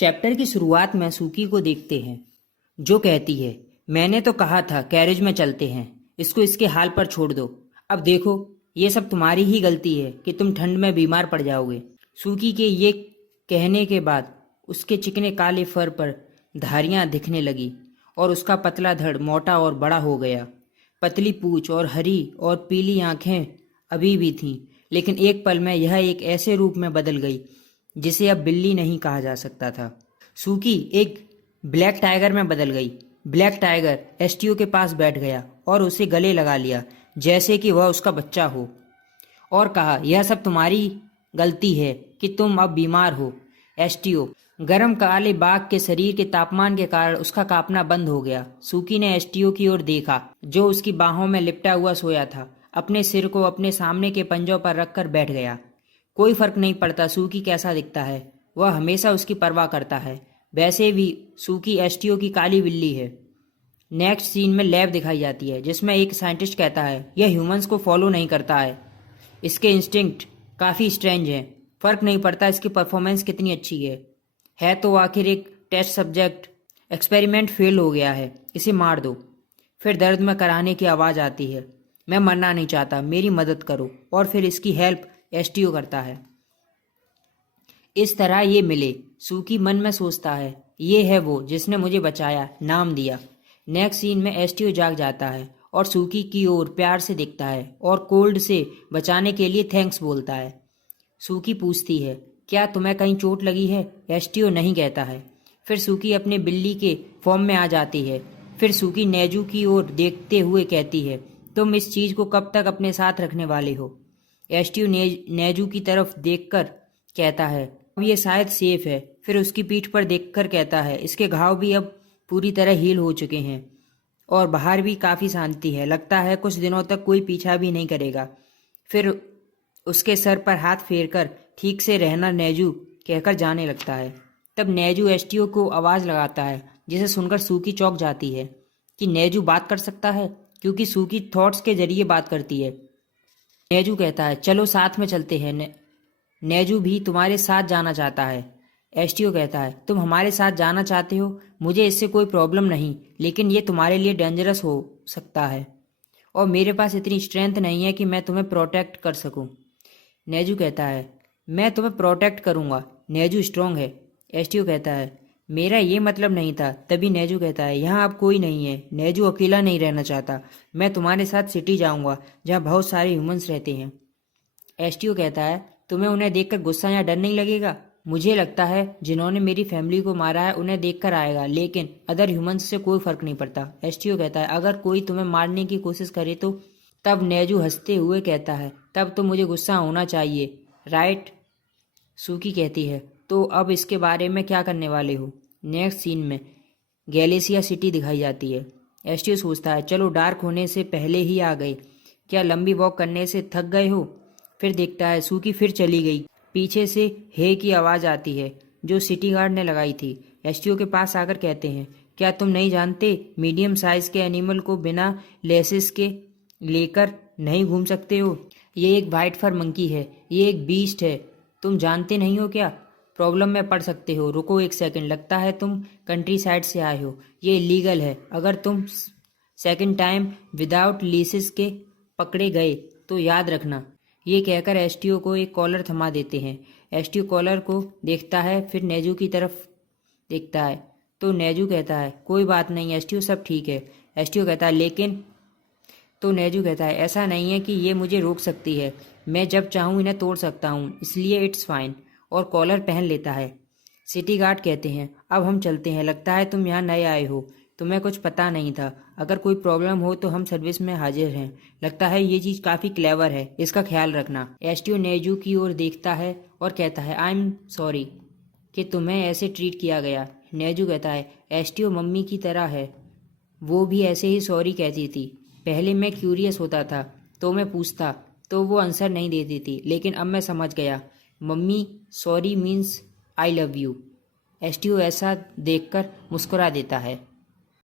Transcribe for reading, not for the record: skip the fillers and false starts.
Chapter की शुरुआत में सूकी को देखते हैं जो कहती है, मैंने तो कहा था कैरेज में चलते हैं, इसको इसके हाल पर छोड़ दो। अब देखो ये सब तुम्हारी ही गलती है कि तुम ठंड में बीमार पड़ जाओगे। सूकी के ये कहने के बाद उसके चिकने काले फर पर धारियां दिखने लगी और उसका पतला धड़ मोटा और बड़ा हो गया। पतली पूंछ और हरी और पीली आंखें अभी भी थीं, लेकिन एक पल में यह एक ऐसे रूप में बदल गई जिसे अब बिल्ली नहीं कहा जा सकता था। सूकी एक ब्लैक टाइगर में बदल गई। ब्लैक टाइगर एसटीओ के पास बैठ गया और उसे गले लगा लिया जैसे कि वह उसका बच्चा हो और कहा, यह सब तुम्हारी गलती है कि तुम अब बीमार हो। एसटीओ गर्म काले बाघ के शरीर के तापमान के कारण उसका कांपना बंद हो गया। सूकी ने एसटीओ की ओर देखा जो उसकी बाहों में लिपटा हुआ सोया था। अपने सिर को अपने सामने के पंजों पर रखकर बैठ गया। कोई फर्क नहीं पड़ता सूकी कैसा दिखता है, वह हमेशा उसकी परवाह करता है। वैसे भी सूकी एसटीओ की काली बिल्ली है। नेक्स्ट सीन में लैब दिखाई जाती है जिसमें एक साइंटिस्ट कहता है, यह ह्यूमंस को फॉलो नहीं करता है, इसके इंस्टिंक्ट काफ़ी स्ट्रेंज हैं, फर्क नहीं पड़ता इसकी परफॉर्मेंस कितनी अच्छी है तो आखिर एक टेस्ट सब्जेक्ट एक्सपेरिमेंट फेल हो गया है, इसे मार दो। फिर दर्द में कराहने की आवाज़ आती है, मैं मरना नहीं चाहता, मेरी मदद करो। और फिर इसकी हेल्प एसटीओ करता है। इस तरह ये मिले। सूकी मन में सोचता है, ये है वो जिसने मुझे बचाया, नाम दिया। नेक्स्ट सीन में एसटीओ जाग जाता है और सूकी की ओर प्यार से देखता है और कोल्ड से बचाने के लिए थैंक्स बोलता है। सूकी पूछती है, क्या तुम्हें कहीं चोट लगी है? एसटीओ नहीं कहता है। फिर सूकी अपने बिल्ली के फॉर्म में आ जाती है। फिर सूकी नेजू की ओर देखते हुए कहती है, तुम इस चीज़ को कब तक अपने साथ रखने वाले हो? एसटीओ नेजू की तरफ देखकर कहता है, अब ये शायद सेफ है। फिर उसकी पीठ पर देखकर कहता है, इसके घाव भी अब पूरी तरह हील हो चुके हैं और बाहर भी काफ़ी शांति है, लगता है कुछ दिनों तक कोई पीछा भी नहीं करेगा। फिर उसके सर पर हाथ फेरकर ठीक से रहना नेजू कहकर जाने लगता है। तब नेजू एसटीओ को आवाज़ लगाता है जिसे सुनकर सूकी चौंक जाती है कि नेजू बात कर सकता है, क्योंकि सूकी थॉट्स के जरिए बात करती है। नेजू कहता है, चलो साथ में चलते हैं, नेजू भी तुम्हारे साथ जाना चाहता है। एसटीओ कहता है, तुम हमारे साथ जाना चाहते हो, मुझे इससे कोई प्रॉब्लम नहीं, लेकिन ये तुम्हारे लिए डेंजरस हो सकता है और मेरे पास इतनी स्ट्रेंथ नहीं है कि मैं तुम्हें प्रोटेक्ट कर सकूं। नेजू कहता है, मैं तुम्हें प्रोटेक्ट करूंगा, नेजू स्ट्रांग है। एसटीओ कहता है, मेरा ये मतलब नहीं था। तभी नेजू कहता है, यहाँ अब कोई नहीं है, नेजू अकेला नहीं रहना चाहता, मैं तुम्हारे साथ सिटी जाऊंगा जहाँ बहुत सारे ह्यूमंस रहते हैं। एसटीओ कहता है, तुम्हें उन्हें देखकर गुस्सा या डर नहीं लगेगा? मुझे लगता है जिन्होंने मेरी फैमिली को मारा है उन्हें देखकर आएगा, लेकिन अदर ह्यूमंस से कोई फर्क नहीं पड़ता। एसटीओ कहता है, अगर कोई तुम्हें मारने की कोशिश करे तो? तब नेजू हंसते हुए कहता है, तब तो मुझे गुस्सा होना चाहिए, राइट? सूकी कहती है, तो अब इसके बारे में क्या करने वाले हो? नेक्स्ट सीन में गैलेसिया सिटी दिखाई जाती है। एसटीओ सोचता है, चलो डार्क होने से पहले ही आ गए, क्या लंबी वॉक करने से थक गए हो? फिर देखता है सूकी फिर चली गई। पीछे से हे की आवाज़ आती है जो सिटी गार्ड ने लगाई थी। एसटीओ के पास आकर कहते हैं, क्या तुम नहीं जानते मीडियम साइज़ के एनिमल को बिना लेसेस के लेकर नहीं घूम सकते हो? ये एक वाइट फर मंकी है, ये एक बीस्ट है, तुम जानते नहीं हो क्या? प्रॉब्लम में पड़ सकते हो। रुको एक सेकंड, लगता है तुम कंट्री साइड से आए हो, ये इलीगल है। अगर तुम सेकंड टाइम विदाउट लीसेस के पकड़े गए तो याद रखना। ये कहकर एसटीओ को एक कॉलर थमा देते हैं। एसटीओ कॉलर को देखता है, फिर नेजू की तरफ देखता है तो नेजू कहता है, कोई बात नहीं एसटीओ, सब ठीक है। एसटीओ कहता है, लेकिन तो नेजू कहता है, ऐसा नहीं है कि ये मुझे रोक सकती है, मैं जब चाहूँ इन्हें तोड़ सकता हूँ, इसलिए इट्स फाइन। और कॉलर पहन लेता है। सिटी गार्ड कहते हैं, अब हम चलते हैं, लगता है तुम यहाँ नए आए हो, तुम्हें कुछ पता नहीं था, अगर कोई प्रॉब्लम हो तो हम सर्विस में हाजिर हैं, लगता है ये चीज़ काफ़ी क्लेवर है, इसका ख्याल रखना। एसटीओ नेजू की ओर देखता है और कहता है, आई एम सॉरी कि तुम्हें ऐसे ट्रीट किया गया। नेजू कहता है, एसटीओ मम्मी की तरह है, वो भी ऐसे ही सॉरी कहती थी। पहले मैं क्यूरियस होता था तो मैं पूछता तो वो आंसर नहीं देती थी, लेकिन अब मैं समझ गया, mummy sorry means I love you. STO ऐसा देखकर मुस्कुरा देता है।